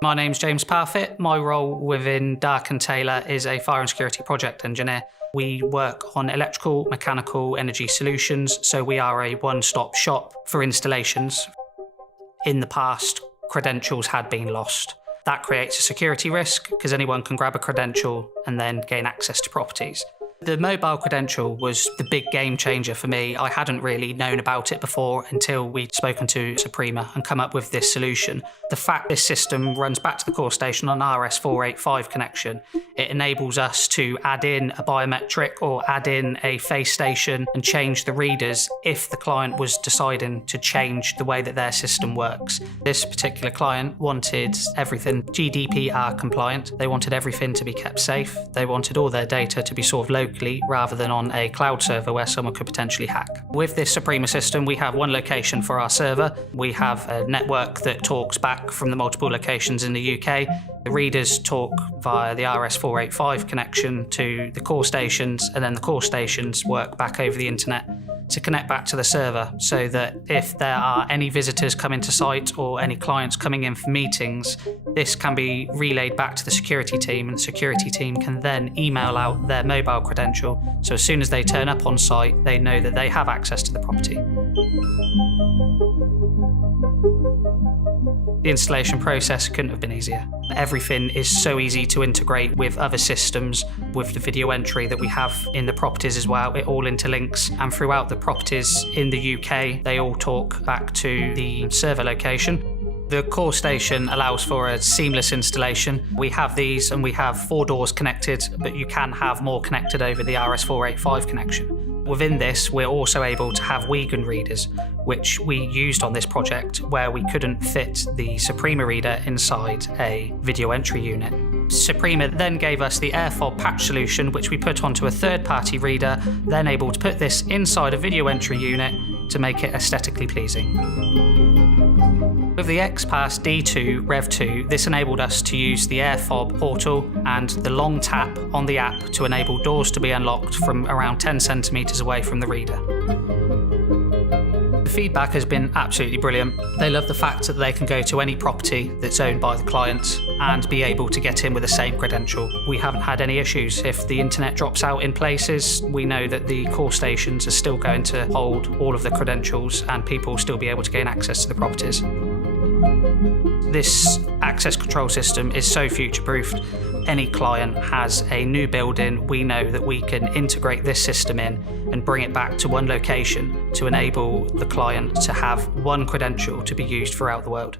My name's James Parfitt. My role within Darke Taylor is a fire and security project engineer. We work on electrical, mechanical, energy solutions, so we are a one-stop shop for installations. In the past, credentials had been lost. That creates a security risk because anyone can grab a credential and then gain access to properties. The mobile credential was the big game changer for me. I hadn't really known about it before until we'd spoken to Suprema and come up with this solution. The fact this system runs back to the core station on RS485 connection, it enables us to add in a biometric or add in a face station and change the readers if the client was deciding to change the way that their system works. This particular client wanted everything GDPR compliant. They wanted everything to be kept safe. They wanted all their data to be stored locally rather than on a cloud server where someone could potentially hack. With this Suprema system, we have one location for our server. We have a network that talks back from the multiple locations in the UK. The readers talk via the RS485 connection to the core stations, and then the core stations work back over the internet to connect back to the server, so that if there are any visitors coming to site or any clients coming in for meetings, this can be relayed back to the security team, and the security team can then email out their mobile credential, so as soon as they turn up on site, they know that they have access to the property. The installation process couldn't have been easier. Everything is so easy to integrate with other systems, with the video entry that we have in the properties as well. It all interlinks, and throughout the properties in the UK, they all talk back to the server location. The core station allows for a seamless installation. We have these, and we have 4 doors connected, but you can have more connected over the RS485 connection. Within this, we're also able to have Wigan readers, which we used on this project where we couldn't fit the Suprema reader inside a video entry unit. Suprema then gave us the AirFob patch solution, which we put onto a third-party reader, then able to put this inside a video entry unit to make it aesthetically pleasing. With the XPass D2 Rev2, this enabled us to use the AirFob portal and the long tap on the app to enable doors to be unlocked from around 10 centimetres away from the reader. The feedback has been absolutely brilliant. They love the fact that they can go to any property that's owned by the client and be able to get in with the same credential. We haven't had any issues. If the internet drops out in places, we know that the core stations are still going to hold all of the credentials and people will still be able to gain access to the properties. This access control system is so future-proofed. Any client has a new building, we know that we can integrate this system in and bring it back to one location to enable the client to have one credential to be used throughout the world.